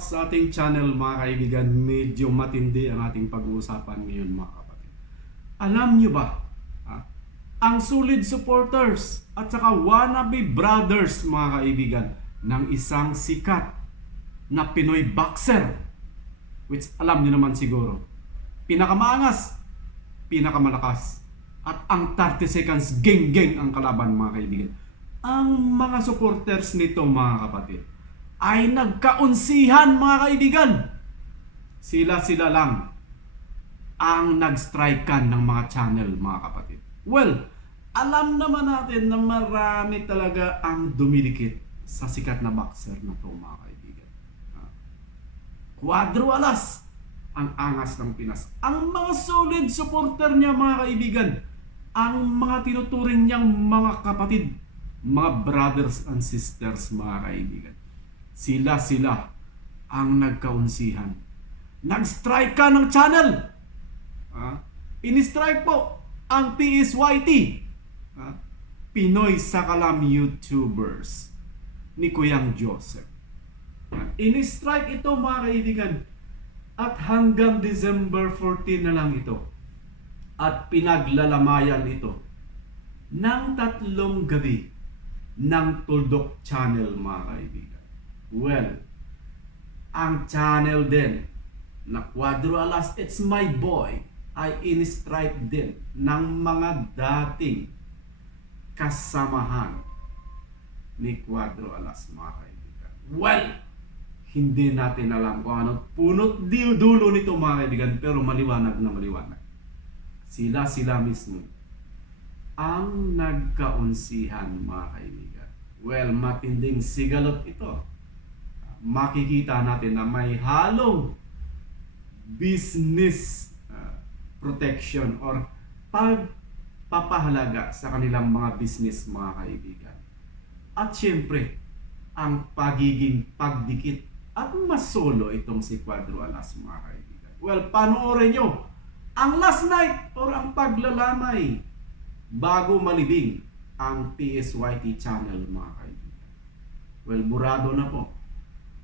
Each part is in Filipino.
back sa ating channel mga kaibigan. Medyo matindi ang ating pag-uusapan ngayon mga kapatid. Alam nyo ba, ang solid supporters at saka wannabe brothers mga kaibigan ng isang sikat na Pinoy boxer, which alam nyo naman siguro, pinakamaangas, pinakamalakas, at ang 30 seconds geng-geng ang kalaban mga kaibigan. Ang mga supporters nito mga kapatid ay nagkaunsihan mga kaibigan. Sila lang ang nag-strikean ng mga channel mga kapatid. Well, alam naman natin na marami talaga ang dumidikit sa sikat na boxer na to mga kaibigan. Cuadro Alas, ang angas ng Pinas. Ang mga solid supporter niya mga kaibigan, ang mga tinuturing niyang mga kapatid, mga brothers and sisters mga kaibigan. Sila ang nagkaunsihan. Nag-strike ka ng channel. In-strike po ang PSYT, Pinoy Sakalam YouTubers ni Kuyang Joseph. In-strike ito mga kaibigan. At hanggang December 14 na lang ito. At pinaglalamayan ito ng 3 gabi ng Tuldok Channel mga kaibigan. Well, ang channel din na Cuadro Alas, It's My Boy, ay in-strike din ng mga dating kasamahan ni Cuadro Alas mga kaibigan. Well, hindi natin alam kung ano punot dulo nito mga kaibigan, pero maliwanag na maliwanag. Sila mismo ang nagkaunsihan mga kaibigan. Well, matinding sigalot ito. Makikita natin na may halong business protection or pagpapahalaga sa kanilang mga business mga kaibigan. At syempre, ang pagiging pagdikit at masolo itong si Cuadro Alas mga kaibigan. Well, panoorin nyo ang last night or ang paglalamay bago malibing ang PSYT channel mga kaibigan. Well, burado na po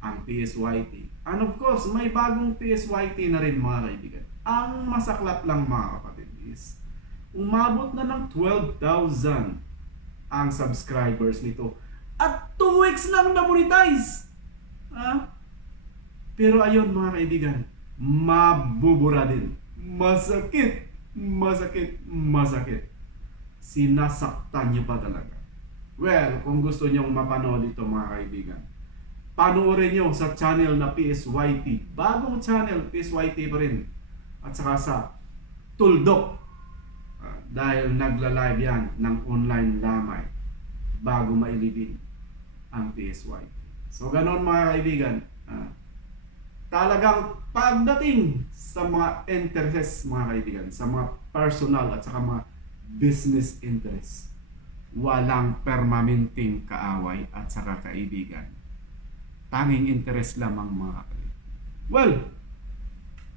ang PSYT. And of course, may bagong PSYT na rin mga kaibigan. Ang masaklap lang mga kapatid is umabot na ng 12,000 ang subscribers nito. At 2 weeks lang na-monetize. Pero ayun mga kaibigan, mabubura din. Masakit. Sinasaktan nyo pa talaga. Well, kung gusto nyong mapanood ito mga kaibigan, panoorin nyo sa channel na PSYT. Bagong channel, PSYT pa rin. At saka sa Tuldok. Dahil nagla-live yan ng online lamay bago mailibing ang PSYT. So ganon mga kaibigan. Talagang pagdating sa mga interests mga kaibigan, sa mga personal at saka mga business interests, walang permanenteng kaaway at saka kaibigan. Tanging interest lamang mga kapatid. Well,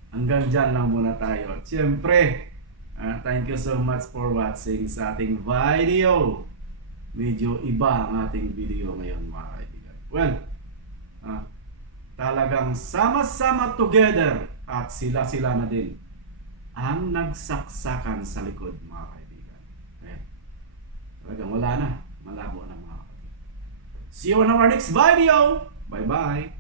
hanggang dyan lang muna tayo. Siyempre, thank you so much for watching sa ating video. Medyo iba ang ating video ngayon mga kaibigan. Well, talagang sama-sama together at sila na din ang nagsaksakan sa likod mga kaibigan. Talagang wala na. Malabo na mga kapatid. See you on our next video. Bye-bye.